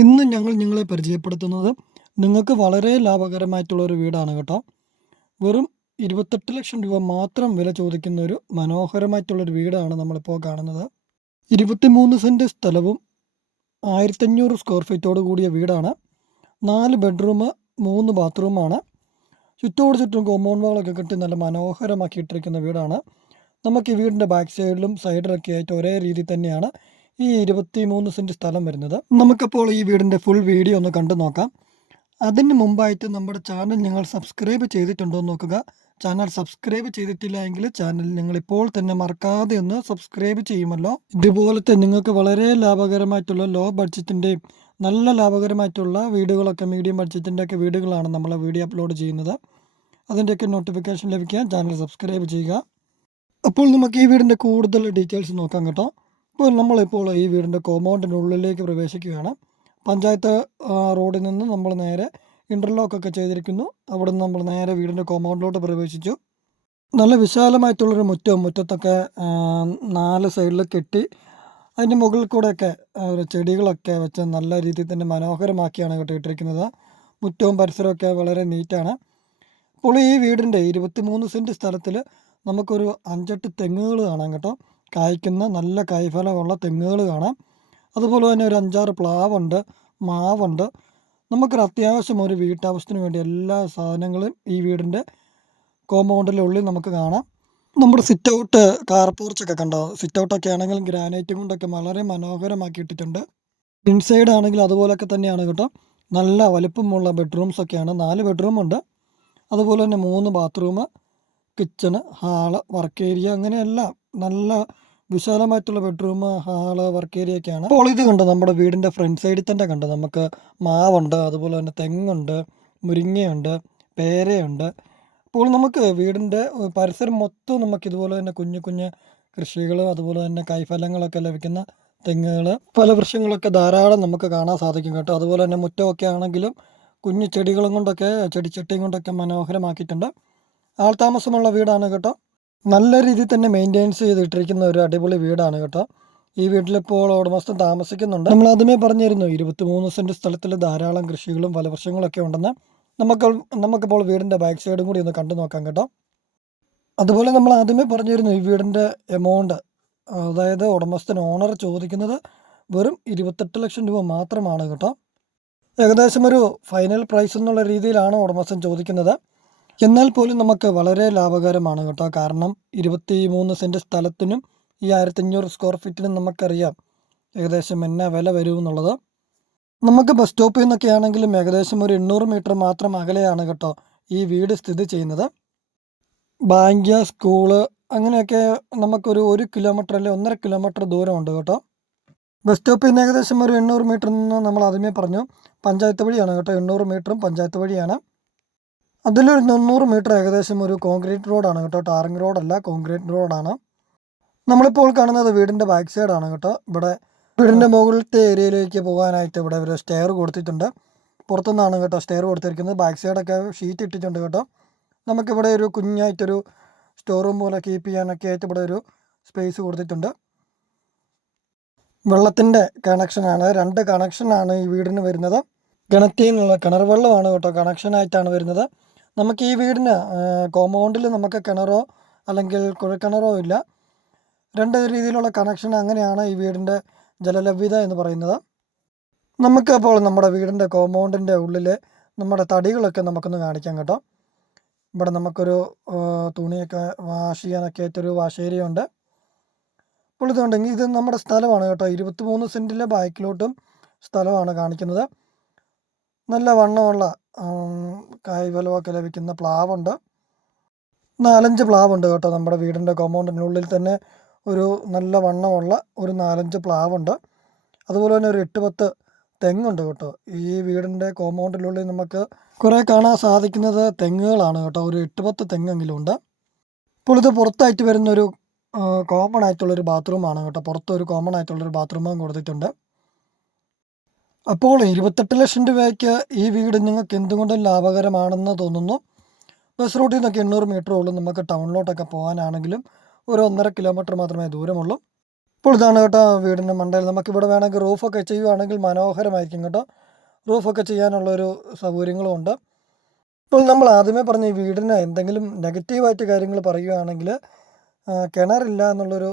ഇന്ന് ഞങ്ങൾ നിങ്ങളെ പരിചയപ്പെടുത്തുന്നത് നിങ്ങൾക്ക് വളരെ ലാഭകരമായിട്ടുള്ള ഒരു വീടാണ് കേട്ടോ. വെറും ഇരുപത്തെട്ട് ലക്ഷം രൂപ മാത്രം വില ചോദിക്കുന്ന ഒരു മനോഹരമായിട്ടുള്ളൊരു വീടാണ് നമ്മളിപ്പോൾ കാണുന്നത്. ഇരുപത്തിമൂന്ന് സെന്റ് സ്ഥലവും ആയിരത്തഞ്ഞൂറ് സ്ക്വയർ ഫീറ്റോട് കൂടിയ വീടാണ്. നാല് ബെഡ്റൂം മൂന്ന് ബാത്റൂമാണ് ചുറ്റോട് ചുറ്റും കോമ്പൗണ്ട് വാളൊക്കെ കെട്ടി നല്ല മനോഹരമാക്കിയിട്ടിരിക്കുന്ന വീടാണ്. നമുക്ക് ഈ വീടിന്റെ ബാക്ക് സൈഡിലും സൈഡിലൊക്കെ ആയിട്ട് ഒരേ രീതിയിൽ തന്നെയാണ്. ഈ ഇരുപത്തി മൂന്ന് സെന്റ് സ്ഥലം വരുന്നത്. നമുക്കപ്പോൾ ഈ വീടിന്റെ ഫുൾ വീഡിയോ ഒന്ന് കണ്ടു നോക്കാം. അതിന് മുമ്പായിട്ട് നമ്മുടെ ചാനൽ നിങ്ങൾ സബ്സ്ക്രൈബ് ചെയ്തിട്ടുണ്ടോ എന്ന് നോക്കുക. ചാനൽ സബ്സ്ക്രൈബ് ചെയ്തിട്ടില്ല എങ്കിൽ ചാനൽ നിങ്ങൾ ഇപ്പോൾ തന്നെ മറക്കാതെ ഒന്ന് സബ്സ്ക്രൈബ് ചെയ്യുമല്ലോ. ഇതുപോലത്തെ നിങ്ങൾക്ക് വളരെ ലാഭകരമായിട്ടുള്ള ലോ ബഡ്ജറ്റിന്റെയും നല്ല ലാഭകരമായിട്ടുള്ള വീടുകളൊക്കെ മീഡിയം ബഡ്ജറ്റിന്റെ ഒക്കെ വീടുകളാണ് നമ്മൾ വീഡിയോ അപ്ലോഡ് ചെയ്യുന്നത്. അതിന്റെയൊക്കെ നോട്ടിഫിക്കേഷൻ ലഭിക്കാൻ ചാനൽ സബ്സ്ക്രൈബ് ചെയ്യുക. അപ്പോൾ നമുക്ക് ഈ വീടിന്റെ കൂടുതൽ ഡീറ്റെയിൽസ് നോക്കാം കേട്ടോ. ഇപ്പോൾ നമ്മളിപ്പോൾ ഈ വീടിന്റെ കോമ്പൗണ്ടിനുള്ളിലേക്ക് പ്രവേശിക്കുകയാണ്. പഞ്ചായത്ത് റോഡിൽ നിന്ന് നമ്മൾ നേരെ ഇന്റർലോക്ക് ഒക്കെ ചെയ്തിരിക്കുന്നു. അവിടെ നിന്ന് നമ്മൾ നേരെ വീടിന്റെ കോമ്പൗണ്ടിലോട്ട് പ്രവേശിച്ചു. നല്ല വിശാലമായിട്ടുള്ളൊരു മുറ്റവും മുറ്റത്തൊക്കെ നാല് സൈഡിൽ കെട്ടി അതിന്റെ മുകളിൽ കൂടെയൊക്കെ ചെടികളൊക്കെ വെച്ച് നല്ല രീതിയിൽ തന്നെ മനോഹരമാക്കിയാണ് കേട്ടോ ഇട്ടിരിക്കുന്നത്. മുറ്റവും പരിസരമൊക്കെ വളരെ നീറ്റാണ്. അപ്പോൾ ഈ വീടിന്റെ ഇരുപത്തി മൂന്ന് സെന്റ് സ്ഥലത്തിൽ നമുക്കൊരു അഞ്ചെട്ട് തെങ്ങുകൾ കാണാം കേട്ടോ. കായ്ക്കുന്ന നല്ല കായ്ഫലമുള്ള തെങ്ങുകൾ കാണാം. അതുപോലെ തന്നെ ഒരു അഞ്ചാറ് പ്ലാവുണ്ട് മാവുണ്ട്. നമുക്കൊരു അത്യാവശ്യം ഒരു വീട്ടാവശ്യത്തിന് വേണ്ടി എല്ലാ സാധനങ്ങളും ഈ വീടിന്റെ കോമ്പൗണ്ടിന്റെ ഉള്ളിൽ നമുക്ക് കാണാം. നമ്മുടെ സിറ്റ് ഔട്ട് കാർ കണ്ടോ? സിറ്റ് ഔട്ടൊക്കെ ആണെങ്കിൽ ഗ്രാനൈറ്റ് കൊണ്ടൊക്കെ വളരെ മനോഹരമാക്കി ഇട്ടിട്ടുണ്ട് ഇൻസൈഡ് ആണെങ്കിൽ അതുപോലൊക്കെ തന്നെയാണ് കേട്ടോ. നല്ല വലുപ്പമുള്ള ബെഡ്റൂംസ് ഒക്കെയാണ്. നാല് ബെഡ്റൂം ഉണ്ട്. അതുപോലെ തന്നെ മൂന്ന് bathroom kitchen hall work area അങ്ങനെയെല്ലാം. നല്ല വിശാലമായിട്ടുള്ള ബെഡ്റൂം ഹാൾ വർക്ക് ഏരിയ ഒക്കെയാണ്. അപ്പോൾ ഇത് കണ്ടോ? നമ്മുടെ വീടിന്റെ ഫ്രണ്ട് സൈഡിൽ തന്നെ കണ്ടോ? നമുക്ക് മാവുണ്ട് അതുപോലെ തന്നെ തെങ്ങുണ്ട് മുരിങ്ങയുണ്ട് പേരയുണ്ട്. അപ്പോൾ നമുക്ക് വീടിന്റെ പരിസരം മൊത്തം നമുക്ക് ഇതുപോലെ തന്നെ കുഞ്ഞു കുഞ്ഞു കൃഷികൾ അതുപോലെ തന്നെ കൈഫലങ്ങളൊക്കെ ലഭിക്കുന്ന തെങ്ങുകൾ പല വൃക്ഷങ്ങളൊക്കെ ധാരാളം നമുക്ക് കാണാൻ സാധിക്കും കേട്ടോ. അതുപോലെ തന്നെ മുറ്റമൊക്കെ ആണെങ്കിലും കുഞ്ഞു ചെടികളും കൊണ്ടൊക്കെ ചെടിച്ചട്ടിയും കൊണ്ടൊക്കെ മനോഹരമാക്കിയിട്ടുണ്ട്. ആൾതാമസമുള്ള വീടാണ് കേട്ടോ. നല്ല രീതിയിൽ തന്നെ മെയിന്റെയിൻസ് ചെയ്തിട്ടിരിക്കുന്ന ഒരു അടിപൊളി വീടാണ് കേട്ടോ. ഈ വീട്ടിലിപ്പോൾ ഉടമസ്ഥൻ താമസിക്കുന്നുണ്ട്. നമ്മൾ ആദ്യമേ പറഞ്ഞിരുന്നു ഇരുപത്തി മൂന്ന് സെന്റ് സ്ഥലത്തിൽ ധാരാളം കൃഷികളും ഫലവൃക്ഷങ്ങളൊക്കെ ഉണ്ടെന്ന്. നമുക്ക് നമുക്കിപ്പോൾ വീടിന്റെ ബാക്ക് സൈഡും കൂടി ഒന്ന് കണ്ടു നോക്കാം കേട്ടോ. അതുപോലെ നമ്മൾ ആദ്യമേ പറഞ്ഞിരുന്നു ഈ വീടിന്റെ എമൗണ്ട് അതായത് ഉടമസ്ഥൻ ഓണർ ചോദിക്കുന്നത് വെറും ഇരുപത്തെട്ട് ലക്ഷം രൂപ മാത്രമാണ് കേട്ടോ. ഏകദേശം ഒരു ഫൈനൽ പ്രൈസ് എന്നുള്ള രീതിയിലാണ് ഉടമസ്ഥൻ ചോദിക്കുന്നത്. എന്നാൽ പോലും നമുക്ക് വളരെ ലാഭകരമാണ് കേട്ടോ. കാരണം ഇരുപത്തി മൂന്ന് സെന്റ് സ്ഥലത്തിനും ഈ ആയിരത്തഞ്ഞൂറ് സ്ക്വയർ ഫീറ്റിനും നമുക്കറിയാം ഏകദേശം എന്നാ വില വരും എന്നുള്ളത്. നമുക്ക് ബസ് സ്റ്റോപ്പിൽ നിന്നൊക്കെ ആണെങ്കിലും ഏകദേശം ഒരു എണ്ണൂറ് മീറ്റർ മാത്രം അകലെയാണ് കേട്ടോ ഈ വീട് സ്ഥിതി ചെയ്യുന്നത്. ബാങ്ക് സ്കൂൾ അങ്ങനെയൊക്കെ നമുക്കൊരു ഒരു കിലോമീറ്റർ അല്ലെങ്കിൽ ഒന്നര കിലോമീറ്റർ ദൂരമുണ്ട് കേട്ടോ. ബസ് സ്റ്റോപ്പിൽ നിന്ന് ഏകദേശം ഒരു എണ്ണൂറ് മീറ്റർ നിന്ന് നമ്മൾ ആദ്യമേ പറഞ്ഞു. പഞ്ചായത്ത് വഴിയാണ് കേട്ടോ. എണ്ണൂറ് മീറ്ററും പഞ്ചായത്ത് വഴിയാണ്. അതിലൊരു മുന്നൂറ് മീറ്റർ ഏകദേശം ഒരു കോൺക്രീറ്റ് റോഡാണ് കേട്ടോ. ടാറിങ് റോഡല്ല കോൺക്രീറ്റ് റോഡാണ്. നമ്മളിപ്പോൾ കാണുന്നത് വീടിന്റെ ബാക്ക് സൈഡാണ് കേട്ടോ. ഇവിടെ വീടിന്റെ മുകളിലത്തെ ഏരിയയിലേക്ക് പോകാനായിട്ട് ഇവിടെ ഒരു സ്റ്റെയർ കൊടുത്തിട്ടുണ്ട്. പുറത്തുനിന്നാണ് കേട്ടോ സ്റ്റെയർ കൊടുത്തിരിക്കുന്നത്. ബാക്ക് സൈഡൊക്കെ ഷീറ്റ് ഇട്ടിട്ടുണ്ട് കേട്ടോ. നമുക്കിവിടെ ഒരു കുഞ്ഞായിട്ടൊരു സ്റ്റോർ റൂം പോലെ കീപ്പ് ചെയ്യാനൊക്കെ ആയിട്ട് ഇവിടെ ഒരു സ്പേസ് കൊടുത്തിട്ടുണ്ട്. വെള്ളത്തിന്റെ കണക്ഷനാണ് രണ്ട് കണക്ഷനാണ് ഈ വീടിന് വരുന്നത്. കിണറ്റിൽ നിന്നുള്ള കിണർ വെള്ളമാണ് കേട്ടോ. കണക്ഷനായിട്ടാണ് വരുന്നത്. നമുക്ക് ഈ വീടിന് കോമ്പൗണ്ടിൽ നമുക്ക് കിണറോ അല്ലെങ്കിൽ കുഴൽക്കിണറോ ഇല്ല. രണ്ട് രീതിയിലുള്ള കണക്ഷൻ അങ്ങനെയാണ് ഈ വീടിന്റെ ജലലഭ്യത എന്ന് പറയുന്നത്. നമുക്കപ്പോൾ നമ്മുടെ വീടിന്റെ കോമ്പൗണ്ടിന്റെ ഉള്ളിൽ നമ്മുടെ തടികളൊക്കെ നമുക്കൊന്ന് കാണിക്കാം കേട്ടോ. ഇവിടെ നമുക്കൊരു തുണിയൊക്കെ വാഷ് ചെയ്യാനൊക്കെ ആയിട്ടൊരു വാഷേരിയുണ്ട് അപ്പോൾ ഇതുണ്ടെങ്കിൽ ഇത് നമ്മുടെ സ്ഥലമാണ് കേട്ടോ. ഇരുപത്തി മൂന്ന് സെന്റിലെ ബാക്കിലോട്ടും സ്ഥലമാണ് കാണിക്കുന്നത്. നല്ല വണ്ണമുള്ള കായ്ഫലമൊക്കെ ലഭിക്കുന്ന പ്ലാവുണ്ട്. നാലഞ്ച് പ്ലാവുണ്ട് കേട്ടോ നമ്മുടെ വീടിന്റെ കോമ്പൗണ്ടിനുള്ളിൽ തന്നെ ഒരു നല്ല വണ്ണമുള്ള ഒരു നാലഞ്ച് പ്ലാവുണ്ട്. അതുപോലെ തന്നെ ഒരു എട്ട് പത്ത് തെങ്ങുണ്ട് കേട്ടോ. ഈ വീടിന്റെ കോമ്പൗണ്ടിനുള്ളിൽ നമുക്ക് കുറേ കാണാൻ സാധിക്കുന്നത് തെങ്ങുകളാണ് കേട്ടോ. ഒരു എട്ട് പത്ത് തെങ്ങെങ്കിലും ഉണ്ട്. ഇപ്പോൾ ഇത് പുറത്തായിട്ട് വരുന്നൊരു കോമൺ ആയിട്ടുള്ളൊരു ബാത്റൂമാണ് കേട്ടോ. പുറത്ത് ഒരു കോമൺ ആയിട്ടുള്ളൊരു ബാത്റൂമും കൊടുത്തിട്ടുണ്ട്. അപ്പോൾ ഇരുപത്തെട്ട് ലക്ഷം രൂപയ്ക്ക് ഈ വീട് നിങ്ങൾക്ക് എന്തുകൊണ്ടും ലാഭകരമാണെന്ന് തോന്നുന്നു? ബസ് റൂട്ടിൽ നിന്നൊക്കെ എണ്ണൂറ് മീറ്റർ ഉള്ളൂ. നമുക്ക് ടൗണിലോട്ടൊക്കെ പോകാനാണെങ്കിലും ഒരു ഒന്നര കിലോമീറ്റർ മാത്രമേ ദൂരമുള്ളൂ. ഇപ്പോൾ ഇതാണ് കേട്ടോ വീടിന്റെ മണ്ടയിൽ നമുക്കിവിടെ വേണമെങ്കിൽ റൂഫൊക്കെ ചെയ്യുവാണെങ്കിൽ മനോഹരമായിരിക്കും കേട്ടോ. റൂഫൊക്കെ ചെയ്യാനുള്ളൊരു സൗകര്യങ്ങളും ഉണ്ട്. ഇപ്പോൾ നമ്മൾ ആദ്യമേ പറഞ്ഞ ഈ വീടിന് എന്തെങ്കിലും നെഗറ്റീവായിട്ട് കാര്യങ്ങൾ പറയുകയാണെങ്കിൽ കിണറില്ല എന്നുള്ളൊരു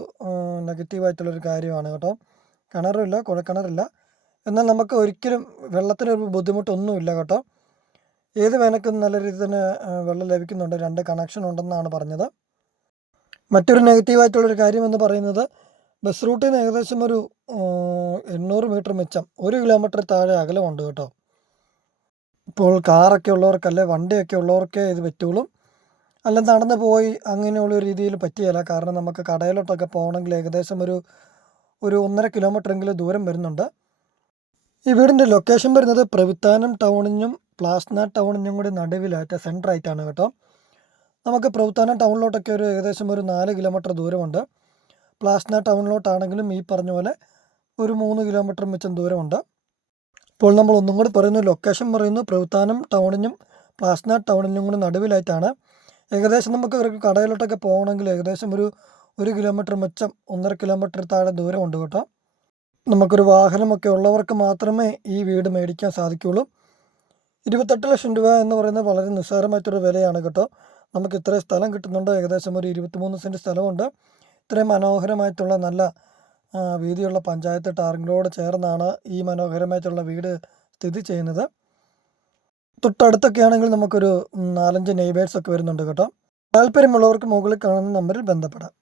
നെഗറ്റീവായിട്ടുള്ളൊരു കാര്യമാണ് കേട്ടോ. കിണറുമില്ല കുഴക്കിണറില്ല എന്നാൽ നമുക്ക് ഒരിക്കലും വെള്ളത്തിനൊരു ബുദ്ധിമുട്ടൊന്നുമില്ല കേട്ടോ. ഏത് വേനൽക്കും നല്ല രീതിയിൽ തന്നെ വെള്ളം ലഭിക്കുന്നുണ്ട്. രണ്ട് കണക്ഷൻ ഉണ്ടെന്നാണ് പറഞ്ഞത്. മറ്റൊരു നെഗറ്റീവായിട്ടുള്ളൊരു കാര്യം എന്ന് പറയുന്നത് ബസ് റൂട്ടിൽ നിന്ന് ഏകദേശം ഒരു എണ്ണൂറ് മീറ്റർ മിച്ചം ഒരു കിലോമീറ്റർ താഴെ അകലമുണ്ട് കേട്ടോ. ഇപ്പോൾ കാറൊക്കെ ഉള്ളവർക്കല്ലേ വണ്ടിയൊക്കെ ഉള്ളവർക്കേ ഇത് പറ്റുള്ളൂ. അല്ല നടന്നു പോയി അങ്ങനെയുള്ള രീതിയിൽ പറ്റിയല്ല. കാരണം നമുക്ക് കടയിലോട്ടൊക്കെ പോകണമെങ്കിൽ ഏകദേശം ഒരു ഒരു ഒന്നര കിലോമീറ്റർ എങ്കിലും ദൂരം വരുന്നുണ്ട്. ഈ വീടിന്റെ ലൊക്കേഷൻ വരുന്നത് പ്രവിത്താനം ടൗണിനും പ്ലാസ്ന ടൗണിനും കൂടി നടുവിലായിട്ട് സെന്ററായിട്ടാണ് കേട്ടോ. നമുക്ക് പ്രവിത്താനം ടൗണിലോട്ടൊക്കെ ഒരു ഏകദേശം ഒരു നാല് കിലോമീറ്റർ ദൂരമുണ്ട്. പ്ലാസ്ന ടൗണിലോട്ടാണെങ്കിലും ഈ പറഞ്ഞ പോലെ ഒരു മൂന്ന് കിലോമീറ്റർ മിച്ചം ദൂരമുണ്ട്. ഇപ്പോൾ നമ്മൾ ഒന്നും കൂടി പറയുന്നു ലൊക്കേഷൻ പറയുന്നു പ്രവിത്താനം ടൗണിനും പ്ലാസ്ന ടൗണിനും കൂടി നടുവിലായിട്ടാണ്. ഏകദേശം നമുക്ക് കടയിലോട്ടൊക്കെ പോകണമെങ്കിൽ ഏകദേശം ഒരു ഒരു കിലോമീറ്റർ മിച്ചം ഒന്നര കിലോമീറ്റർ താഴെ ദൂരമുണ്ട് കേട്ടോ. നമുക്കൊരു വാഹനമൊക്കെ ഉള്ളവർക്ക് മാത്രമേ ഈ വീട് മേടിക്കാൻ സാധിക്കുകയുള്ളൂ ഇരുപത്തെട്ട് ലക്ഷം രൂപ എന്ന് പറയുന്നത് വളരെ നിസ്സാരമായിട്ടൊരു വിലയാണ് കേട്ടോ. നമുക്ക് ഇത്രയും സ്ഥലം കിട്ടുന്നുണ്ട്. ഏകദേശം ഒരു ഇരുപത്തിമൂന്ന് സെന്റ് സ്ഥലമുണ്ട്. ഇത്രയും മനോഹരമായിട്ടുള്ള നല്ല വീതിയുള്ള പഞ്ചായത്ത് ടാർഗിനോട് ചേർന്നാണ് ഈ മനോഹരമായിട്ടുള്ള വീട് സ്ഥിതി ചെയ്യുന്നത്. തൊട്ടടുത്തൊക്കെ ആണെങ്കിൽ നമുക്കൊരു നാലഞ്ച് നെയ്ബേഴ്സൊക്കെ വരുന്നുണ്ട് കേട്ടോ. താല്പര്യമുള്ളവർക്ക് മുകളിൽ കാണുന്ന നമ്പറിൽ ബന്ധപ്പെടാം.